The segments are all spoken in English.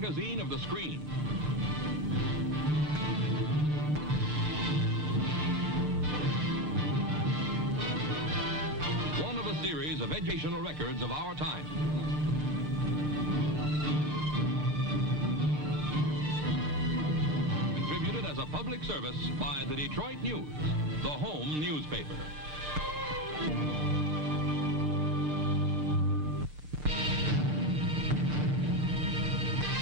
magazine of the screen. One of a series of educational records of our time. Contributed as a public service by the Detroit News, the home newspaper.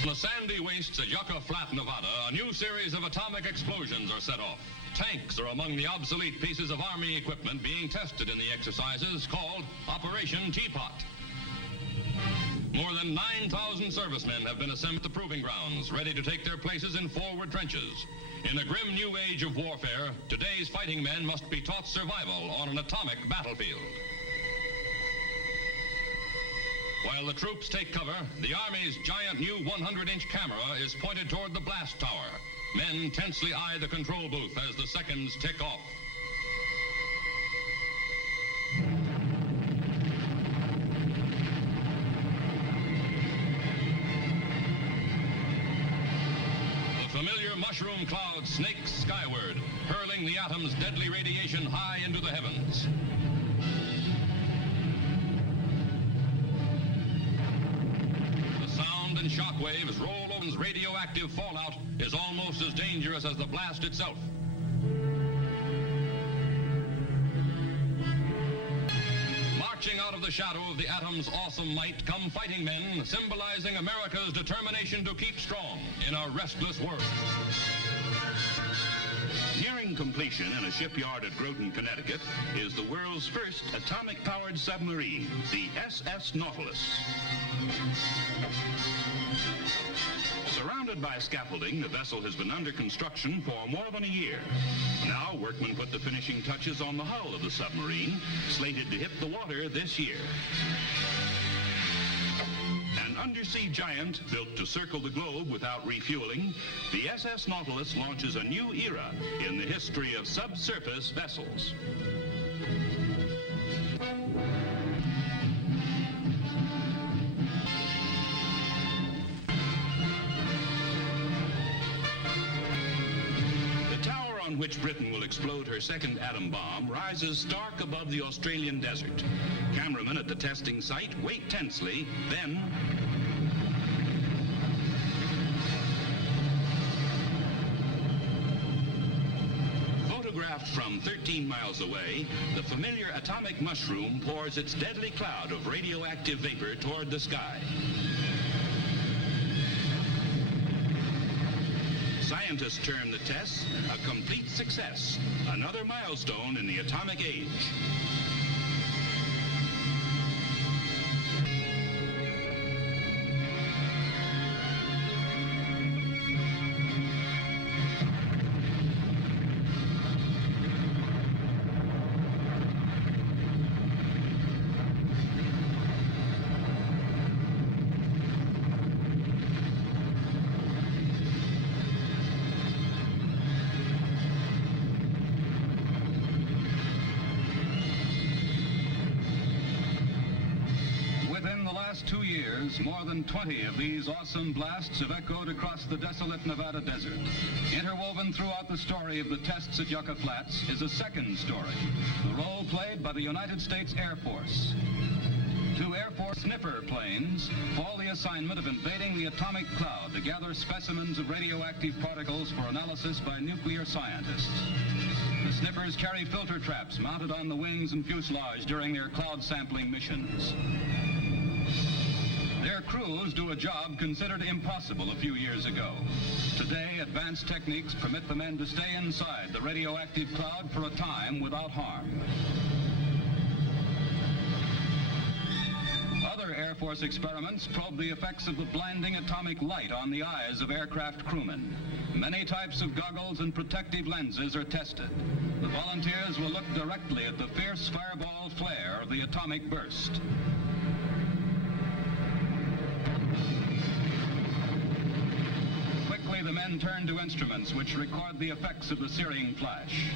On the sandy wastes at Yucca Flat, Nevada, a new series of atomic explosions are set off. Tanks are among the obsolete pieces of Army equipment being tested in the exercises called Operation TEAPOT. More than 9,000 servicemen have been assembled at the proving grounds, ready to take their places in forward trenches. In the grim new age of warfare, today's fighting men must be taught survival on an atomic battlefield. While the troops take cover, the Army's giant new 100-inch camera is pointed toward the blast tower. Men tensely eye the control booth as the seconds tick off. The familiar mushroom cloud snakes skyward, hurling the atom's deadly radiation high into the heavens. And shock waves roll over. Radioactive fallout is almost as dangerous as the blast itself. Marching out of the shadow of the atom's awesome might come fighting men, symbolizing America's determination to keep strong in a restless world. Nearing completion in a shipyard at Groton, Connecticut, is the world's first atomic-powered submarine, the SS Nautilus. Surrounded by scaffolding, the vessel has been under construction for more than a year. Now, workmen put the finishing touches on the hull of the submarine, slated to hit the water this year. An undersea giant built to circle the globe without refueling, the SS Nautilus launches a new era in the history of subsurface vessels. On which Britain will explode her second atom bomb rises stark above the Australian desert. Cameramen at the testing site wait tensely, then photographed from 13 miles away, the familiar atomic mushroom pours its deadly cloud of radioactive vapor toward the sky. Scientists term the test a complete success, another milestone in the atomic age. Last 2 years, more than 20 of these awesome blasts have echoed across the desolate Nevada desert. Interwoven throughout the story of the tests at Yucca Flats is a second story, the role played by the United States Air Force. 2 Air Force sniffer planes fall the assignment of invading the atomic cloud to gather specimens of radioactive particles for analysis by nuclear scientists. The sniffers carry filter traps mounted on the wings and fuselage during their cloud sampling missions. Their crews do a job considered impossible a few years ago. Today, advanced techniques permit the men to stay inside the radioactive cloud for a time without harm. Other Air Force experiments probe the effects of the blinding atomic light on the eyes of aircraft crewmen. Many types of goggles and protective lenses are tested. The volunteers will look directly at the fierce fireball flare of the atomic burst. Quickly, the men turn to instruments which record the effects of the searing flash.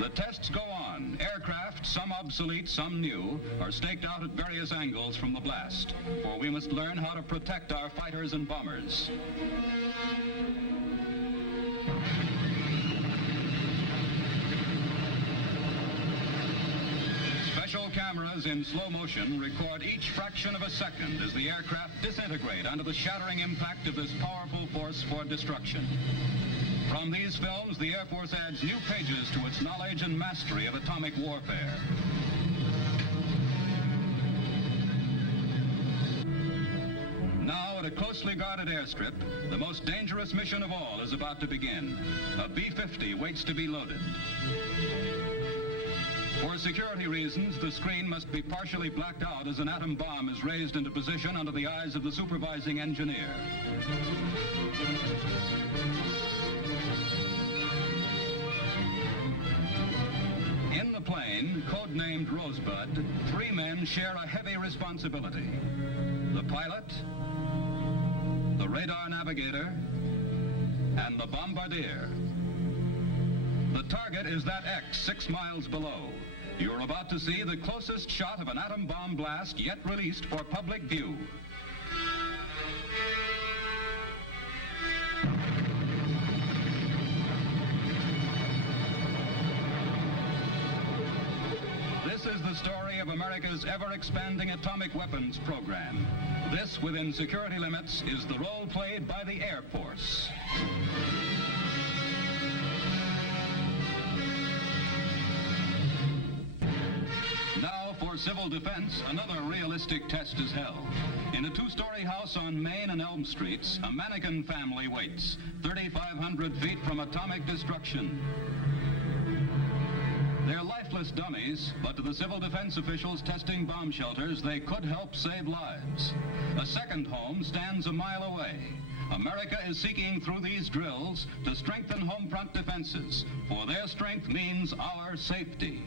The tests go on. Aircraft, some obsolete, some new, are staked out at various angles from the blast, for we must learn how to protect our fighters and bombers. Special cameras in slow motion record each fraction of a second as the aircraft disintegrate under the shattering impact of this powerful force for destruction. From these films, the Air Force adds new pages to its knowledge and mastery of atomic warfare. Now, at a closely guarded airstrip, the most dangerous mission of all is about to begin. A B-50 waits to be loaded. For security reasons, the screen must be partially blacked out as an atom bomb is raised into position under the eyes of the supervising engineer. In the plane, codenamed Rosebud, 3 men share a heavy responsibility. The pilot, the radar navigator, and the bombardier. The target is that X 6 miles below. You're about to see the closest shot of an atom bomb blast yet released for public view. This is the story of America's ever-expanding atomic weapons program. This, within security limits, is the role played by the Air Force. Now, for civil defense, another realistic test is held. In a 2-story house on Main and Elm Streets, a mannequin family waits, 3,500 feet from atomic destruction. They're lifeless dummies, but to the civil defense officials testing bomb shelters, they could help save lives. A second home stands a mile away. America is seeking through these drills to strengthen home front defenses, for their strength means our safety.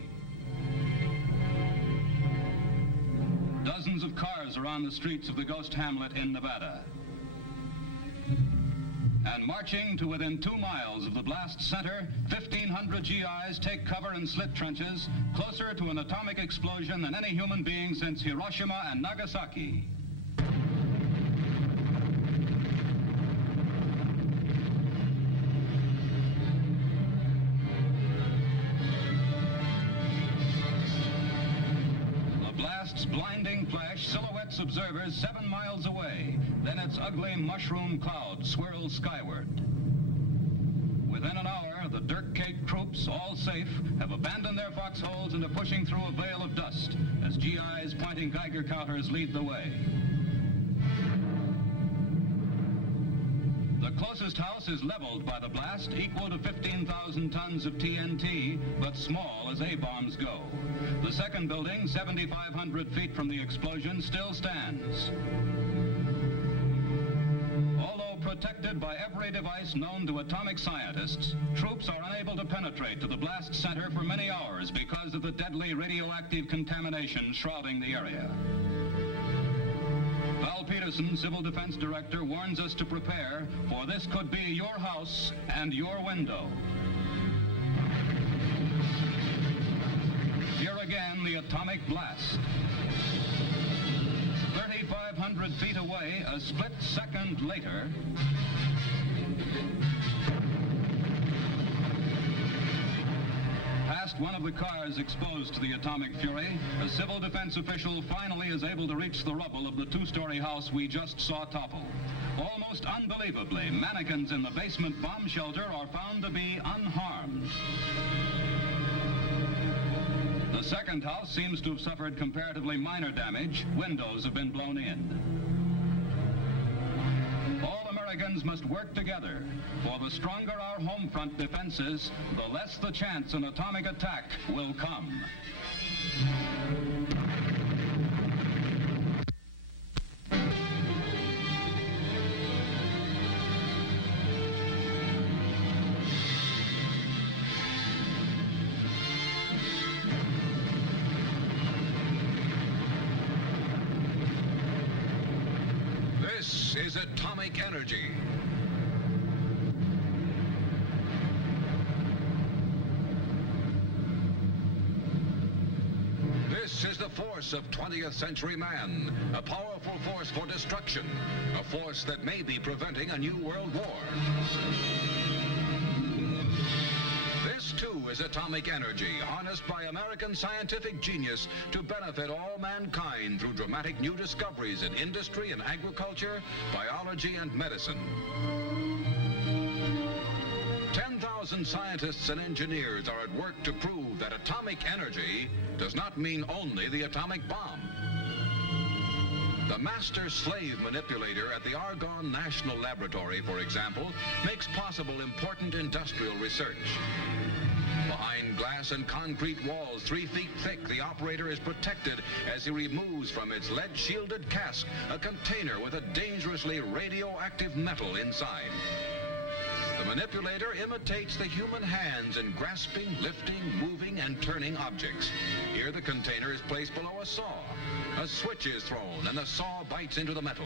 Dozens of cars are on the streets of the ghost hamlet in Nevada. And marching to within 2 miles of the blast center, 1,500 GIs take cover in slit trenches, closer to an atomic explosion than any human being since Hiroshima and Nagasaki. Blinding flash silhouettes observers 7 miles away. Then its ugly mushroom cloud swirls skyward. Within an hour, the dirt-caked troops, all safe, have abandoned their foxholes and are pushing through a veil of dust as GIs pointing Geiger counters lead the way. The closest house is leveled by the blast, equal to 15,000 tons of TNT, but small as A-bombs go. The second building, 7,500 feet from the explosion, still stands. Although protected by every device known to atomic scientists, troops are unable to penetrate to the blast center for many hours because of the deadly radioactive contamination shrouding the area. Val Peterson, Civil Defense Director, warns us to prepare, for this could be your house and your window. Here again, the atomic blast. 3,500 feet away, a split second later, past one of the cars exposed to the atomic fury, a civil defense official finally is able to reach the rubble of the 2-story house we just saw topple. Almost unbelievably, mannequins in the basement bomb shelter are found to be unharmed. The second house seems to have suffered comparatively minor damage. Windows have been blown in. All Americans must work together, for the stronger our home front defenses, the less the chance an atomic attack will come. This is atomic energy. This is the force of 20th century man, a powerful force for destruction, a force that may be preventing a new world war. This, too, is atomic energy, harnessed by American scientific genius to benefit all mankind through dramatic new discoveries in industry and agriculture, biology and medicine. 10,000 scientists and engineers are at work to prove that atomic energy does not mean only the atomic bomb. The master-slave manipulator at the Argonne National Laboratory, for example, makes possible important industrial research. Behind glass and concrete walls 3 feet thick, the operator is protected as he removes from its lead-shielded cask a container with a dangerously radioactive metal inside. The manipulator imitates the human hands in grasping, lifting, moving, and turning objects. Here the container is placed below a saw. A switch is thrown, and the saw bites into the metal.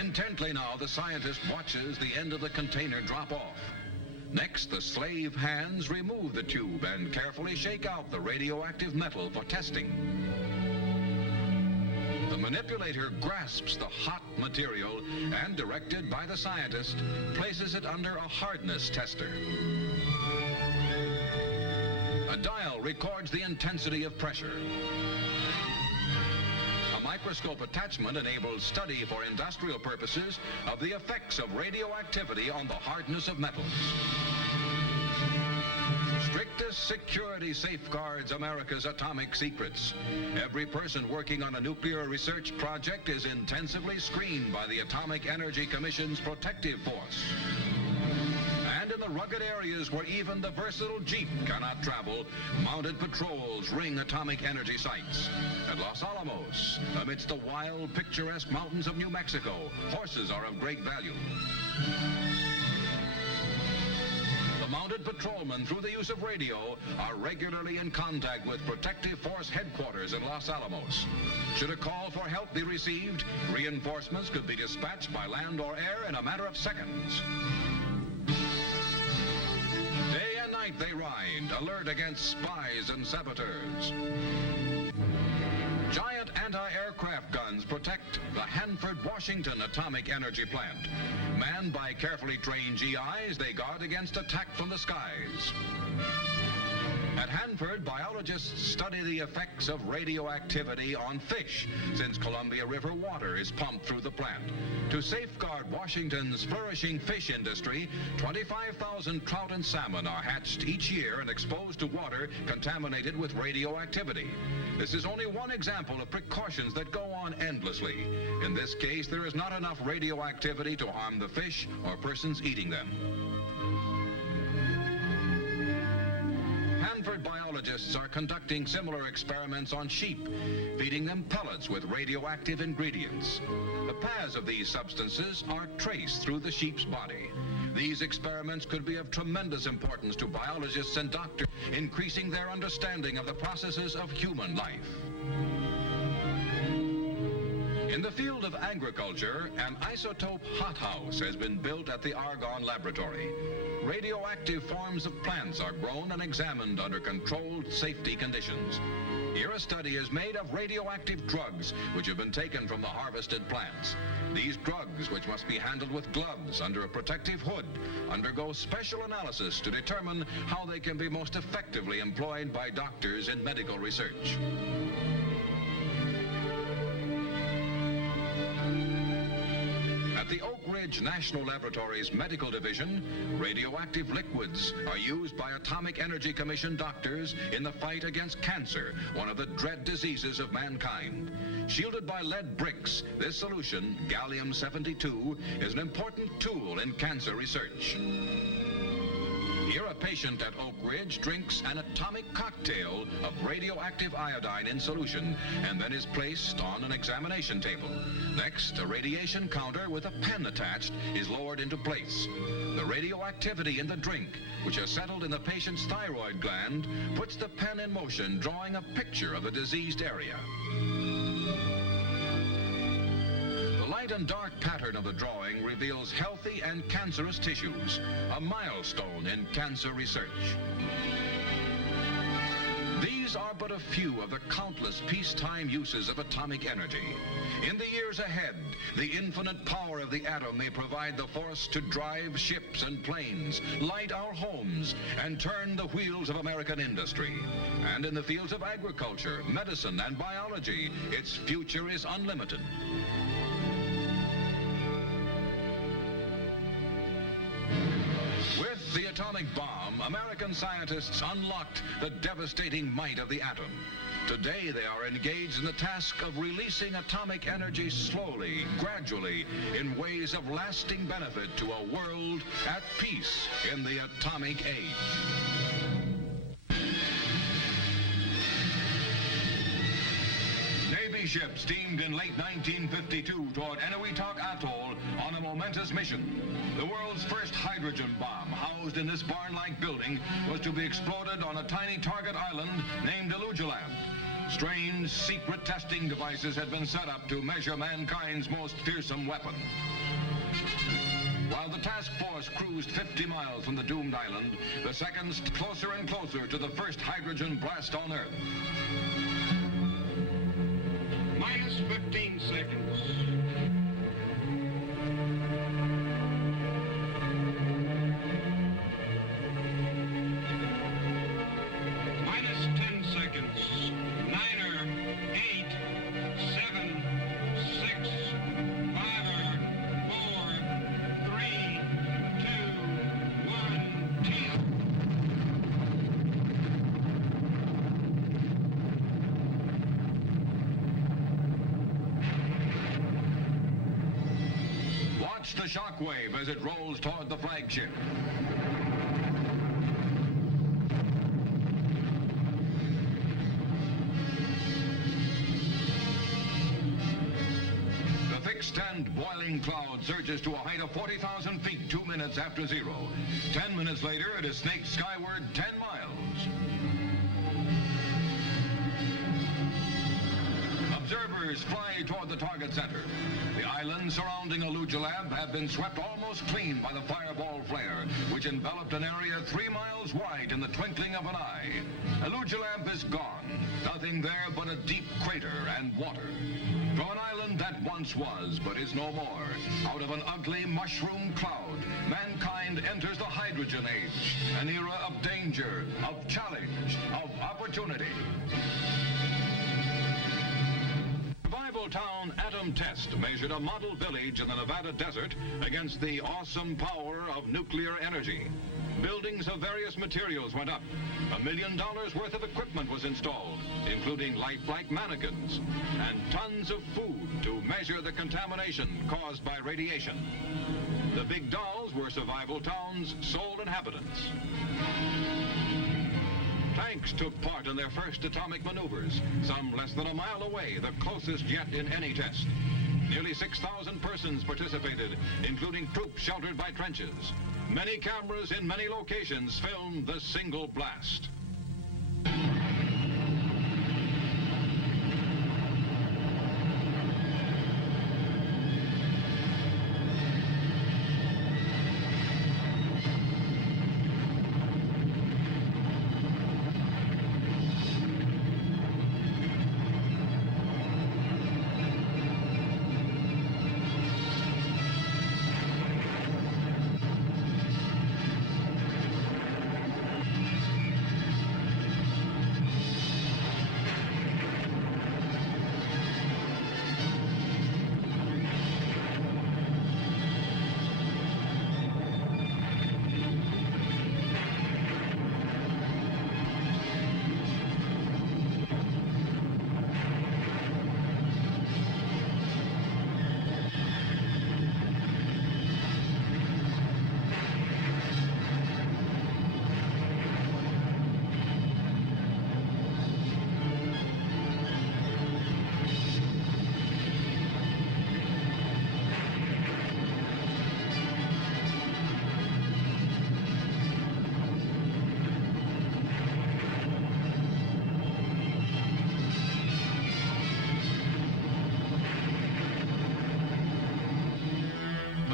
Intently now, the scientist watches the end of the container drop off. Next, the slave hands remove the tube and carefully shake out the radioactive metal for testing. The manipulator grasps the hot material and, directed by the scientist, places it under a hardness tester. A dial records the intensity of pressure. A microscope attachment enables study for industrial purposes of the effects of radioactivity on the hardness of metals. Strictest security safeguards America's atomic secrets. Every person working on a nuclear research project is intensively screened by the Atomic Energy Commission's protective force. And in the rugged areas where even the versatile Jeep cannot travel, mounted patrols ring atomic energy sites. At Los Alamos, amidst the wild, picturesque mountains of New Mexico, horses are of great value. The mounted patrolmen, through the use of radio, are regularly in contact with Protective Force headquarters in Los Alamos. Should a call for help be received, reinforcements could be dispatched by land or air in a matter of seconds. Day and night they ride, alert against spies and saboteurs. Giant anti-aircraft guns protect the Hanford, Washington atomic energy plant. Manned by carefully trained GIs, they guard against attack from the skies. At Hanford, biologists study the effects of radioactivity on fish, since Columbia River water is pumped through the plant. To safeguard Washington's flourishing fish industry, 25,000 trout and salmon are hatched each year and exposed to water contaminated with radioactivity. This is only one example of precautions that go on endlessly. In this case, there is not enough radioactivity to harm the fish or persons eating them. Hanford biologists are conducting similar experiments on sheep, feeding them pellets with radioactive ingredients. The paths of these substances are traced through the sheep's body. These experiments could be of tremendous importance to biologists and doctors, increasing their understanding of the processes of human life. In the field of agriculture, an isotope hothouse has been built at the Argonne Laboratory. Radioactive forms of plants are grown and examined under controlled safety conditions. Here a study is made of radioactive drugs which have been taken from the harvested plants. These drugs, which must be handled with gloves under a protective hood, undergo special analysis to determine how they can be most effectively employed by doctors in medical research. At the Oak Ridge National Laboratory's Medical Division, radioactive liquids are used by Atomic Energy Commission doctors in the fight against cancer, one of the dread diseases of mankind. Shielded by lead bricks, this solution, gallium-72, is an important tool in cancer research. Here a patient at Oak Ridge drinks an atomic cocktail of radioactive iodine in solution and then is placed on an examination table. Next, a radiation counter with a pen attached is lowered into place. The radioactivity in the drink, which has settled in the patient's thyroid gland, puts the pen in motion, drawing a picture of the diseased area. The light and dark pattern of the drawing reveals healthy and cancerous tissues, a milestone in cancer research. a few of the countless peacetime uses of atomic energy. In the years ahead, the infinite power of the atom may provide the force to drive ships and planes, light our homes, and turn the wheels of American industry. And in the fields of agriculture, medicine, and biology, its future is unlimited. With the atomic bomb, American scientists unlocked the devastating might of the atom. Today, they are engaged in the task of releasing atomic energy slowly, gradually, in ways of lasting benefit to a world at peace in the atomic age. Navy ships steamed in late 1952 toward Enewetak Atoll on a momentous mission. The world's first hydrogen bomb, housed in this barn-like building, was to be exploded on a tiny target island named Alujaland. Strange, secret testing devices had been set up to measure mankind's most fearsome weapon. While the task force cruised 50 miles from the doomed island, the seconds closer and closer to the first hydrogen blast on Earth. Minus 15 seconds. Minus 10 seconds. 9, 8, 7, 6, 5, 4, 3, 2, 1, 10. Watch the shockwave as it rolls toward the flagship. The fixed and boiling cloud surges to a height of 40,000 feet 2 minutes after zero. 10 minutes later, it has snaked skyward 10 miles. Observers fly toward the target center. The islands surrounding Alujaland have been swept almost clean by the fireball flare, which enveloped an area 3 miles wide in the twinkling of an eye. Alujaland is gone. Nothing there but a deep crater and water. From an island that once was, but is no more, out of an ugly mushroom cloud, mankind enters the hydrogen age, an era of danger, of challenge, of opportunity. Survival Town Atom Test measured a model village in the Nevada desert against the awesome power of nuclear energy. Buildings of various materials went up. $1 million worth of equipment was installed, including lifelike mannequins, and tons of food to measure the contamination caused by radiation. The big dolls were Survival Town's sole inhabitants. Tanks took part in their first atomic maneuvers, some less than a mile away, the closest yet in any test. Nearly 6,000 persons participated, including troops sheltered by trenches. Many cameras in many locations filmed the single blast.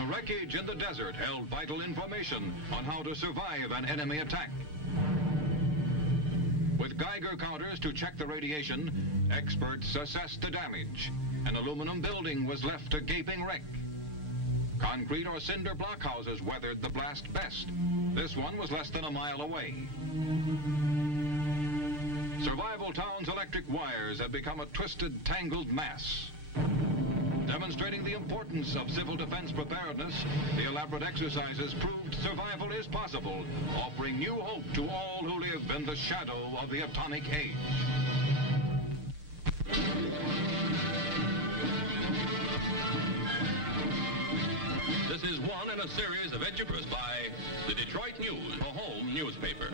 Wreckage in the desert held vital information on how to survive an enemy attack. With Geiger counters to check the radiation, experts assessed the damage. An aluminum building was left a gaping wreck. Concrete or cinder blockhouses weathered the blast best. This one was less than a mile away. Survival Town's electric wires have become a twisted, tangled mass. Demonstrating the importance of civil defense preparedness, the elaborate exercises proved survival is possible, offering new hope to all who live in the shadow of the atomic age. This is one in a series of edubers by the Detroit News, a home newspaper.